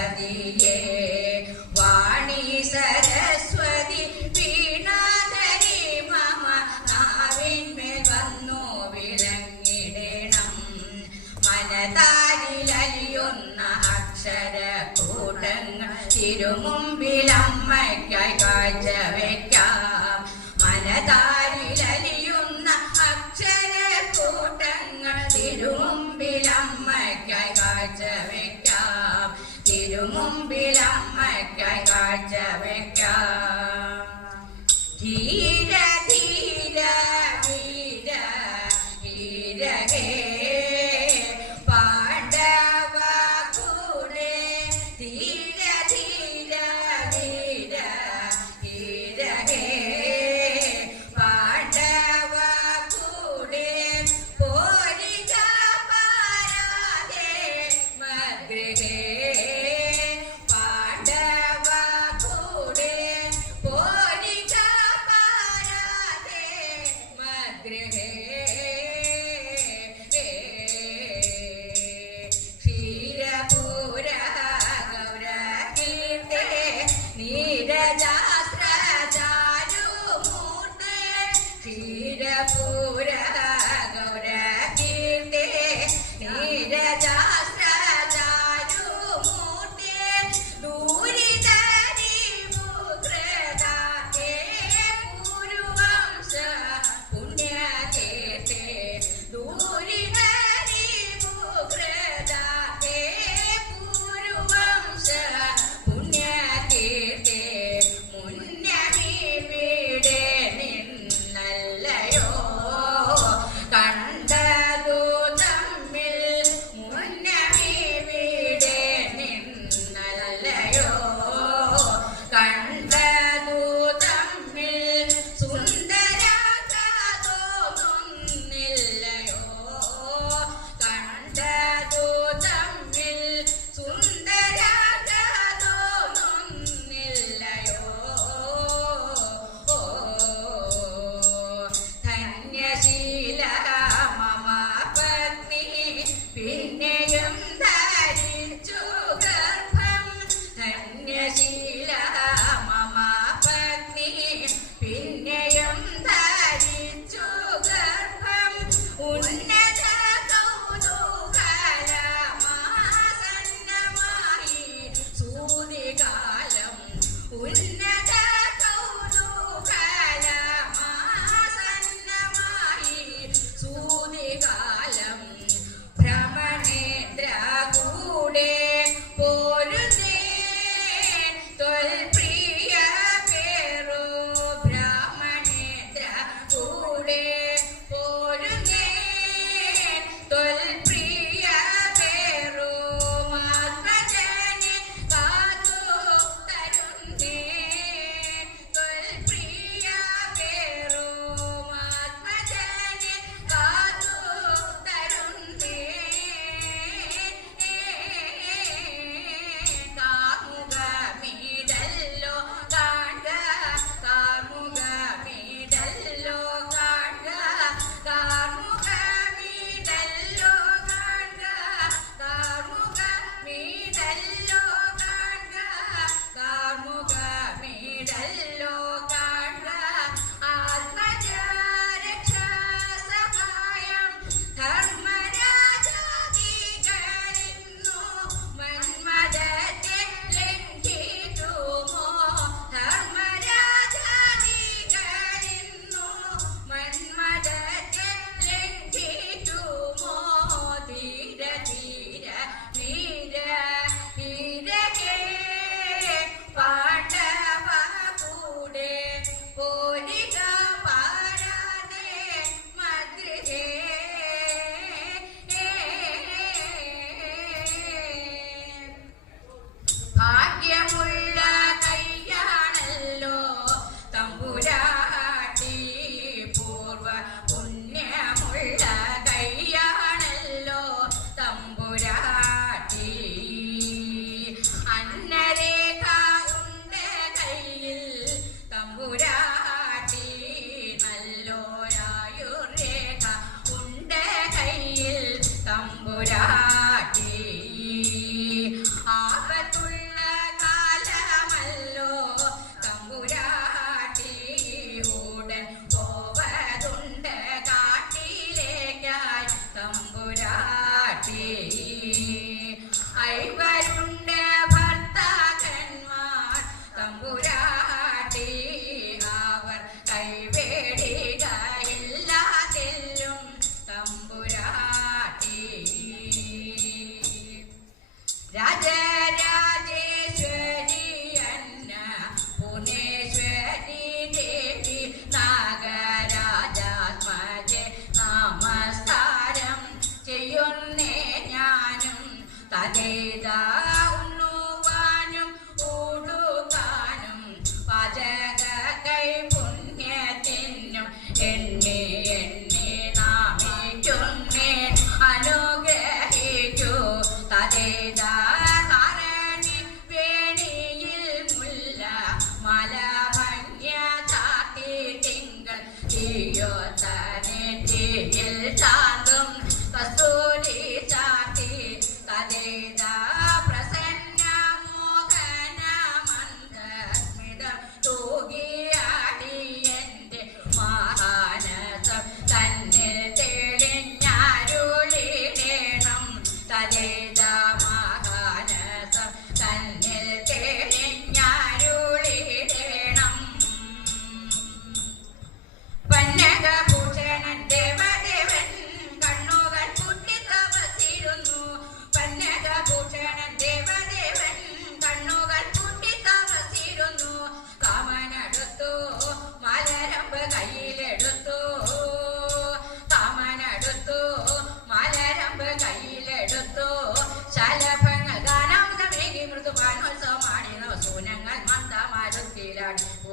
പതിയെ വാണി സരസ്വതി വീണാധരി മമ നാവിന്മേൽ വന്നു വിളങ്ങിടണം. മനതാരിലലിയുന്ന അക്ഷരക്കൂട്ടങ്ങൾ തിരുമുമ്പിലമ്മയ്ക്കായി കാഴ്ചവെക്കാം. മനതാരിലലിയുന്ന അക്ഷരക്കൂട്ടങ്ങൾ തിരുമുമ്പിലമ്മയ്ക്കായി കാഴ്ചവെക്കാം. തിരുമുമ്പിലമ്മയ്ക്കായി കാഴ്ചവെക്കാം. ധീര ധീര വീര വീര ഹേ പാണ്ഡവ കൂടെ ധീര ധീര വീര വീര ഹേ പാണ്ഡവ കൂടെ പോരിക പാരാതെ മദ്ഗൃഹേ പാണ്ഡവ കൂടെ പോരിക പാരാതെ മദ്ഗൃഹേ ക്ഷീരപൂര ഗൗരകീർത്തെ നീരജാസ്ത്ര ചാരുമൂർത്തെ ക്ഷീരപൂര ഗൗരകീർത്തെ നീരജാസ്ത്ര ചാരുമൂർത്തെ ദൂരിതരി പുത്രദാതേ പൂർവംശ പുണ്യകീർത്തെ ദൂരിതരി പുത്രദാതേ പൂർവംശ പുണ്യകീർത്തെ മുന്നമിവിടെ നിന്നല്ലയോ കണ്ടതു തമ്മിൽ മുന്നമിവിടെ നിന്നല്ലയോ കണ്ടതു തമ്മിൽ സുന്ദരകാതൊന്നില്ലയോ കണ്ടതു തമ്മിൽ സുന്ദരകാതൊന്നില്ലയോ ധന്യശീല മമ പത്നി പിന്നെയും ധരിച്ചു ഗർഭം ധന്യശീല മമ പത്നി പിന്നെയും ധരിച്ചു ഗർഭം ഉന്നത കൗതൂഹലമാസന്നമായി സൂതികാലം ഉന്നത കൗതൂഹലമാസന്നമായി സൂതികാലം ഭ്രമണേന്ദ്ര കൂടെ പോരുന്നേ ത്വൽപ്രിയ പേരോ ബ്രാഹ്മണേന്ദ്ര കൂടെ പോരുന്നേ ത്വൽപ്രിയ പേരോ മാത്മജനെ കാത്തു തരുന്നേ ത്വൽപ്രിയ പേരോ മാത്മജനെ കാത്തു തരുന്നേ കാമുകമീതല്ലോ കാൺക കാമുകമീതല്ലോ കാൺക കാമുകമീതല്ലോ കാൺക കാമുകമീതല്ലോ കാൺക കാമുകമീതല്ലോ കാൺക ആത്മജാരക്ഷാസഹായം ധർമ്മരാജാധികരിന്നു മന്മഥത്തെ ലംഘിക്കുമോ ധർമ്മരാജാധികരിന്നു മന്മഥത്തെ ലംഘിക്കുമോ ധീര ധീര വീര വീര ഹേ പാണ്ഡവ കൂടെ പോരിക പാരാതെ മദ്ഗൃഹേ ഭാഗ്യമുള്ള കയ്യാണല്ലോ തമ്പുരാട്ടി പൂർവ പുണ്യമുള്ള കയ്യാണല്ലോ തമ്പുരാട്ടി അന്നരേഖ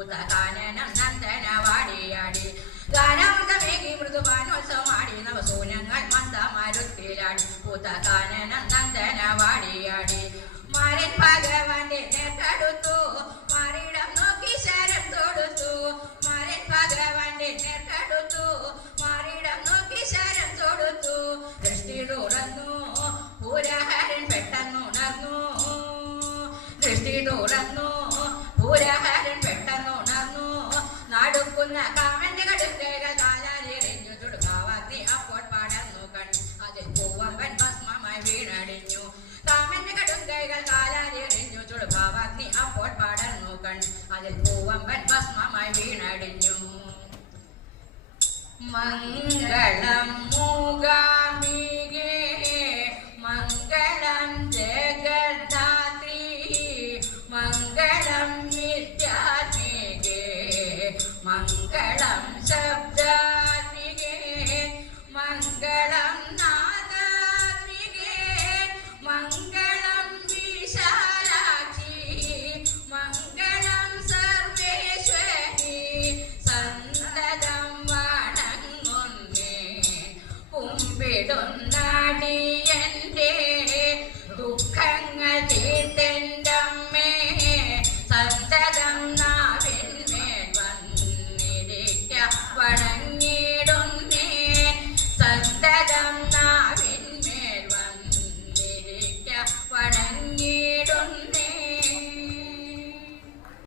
കാനനം നന്ദന വാടിയാടി ഗാനമൃതമേകി മൃദുപാനോത്സവമാടി നവസൂനങ്ങൾ മന്ദമാരുത്തിലാടി കാനനം നന്ദന വാടിയാടി മാരൻ ഭഗവാന്റെ നേർക്കടുത്തു മാറിടം നോക്കി ശരം തൊടുത്തു മാരൻ ഭഗവാന്റെ നേർക്കടുത്തു മാറിടം നോക്കി ശരം തൊടുത്തു ദൃഷ്ടി തുറന്നു പൂരഹരൻ പെട്ടെന്നുണർന്നു ദൃഷ്ടി തുറന്നു പൂരഹരൻ പെട്ടെന്നുണർന്നു നടുക്കുന്ന കാമന്റെ കടുക്കകൾ കാലാലെറിഞ്ഞു ചുടുകാവാഗ്നി അപ്പോൾ പടർന്നു കണ്ടു അതിൽ പൂവമ്പൻ ഭസ്മമായി വീണടിഞ്ഞു കാമന്റെ കടുക്കകൾ കാലാലെറിഞ്ഞു ചുടുകാവാഗ്നി അപ്പോൾ പടർന്നു കണ്ടു അതിൽ പൂവമ്പൻ ഭസ്മമായി വീണടിഞ്ഞു മംഗളം മൂകാംബി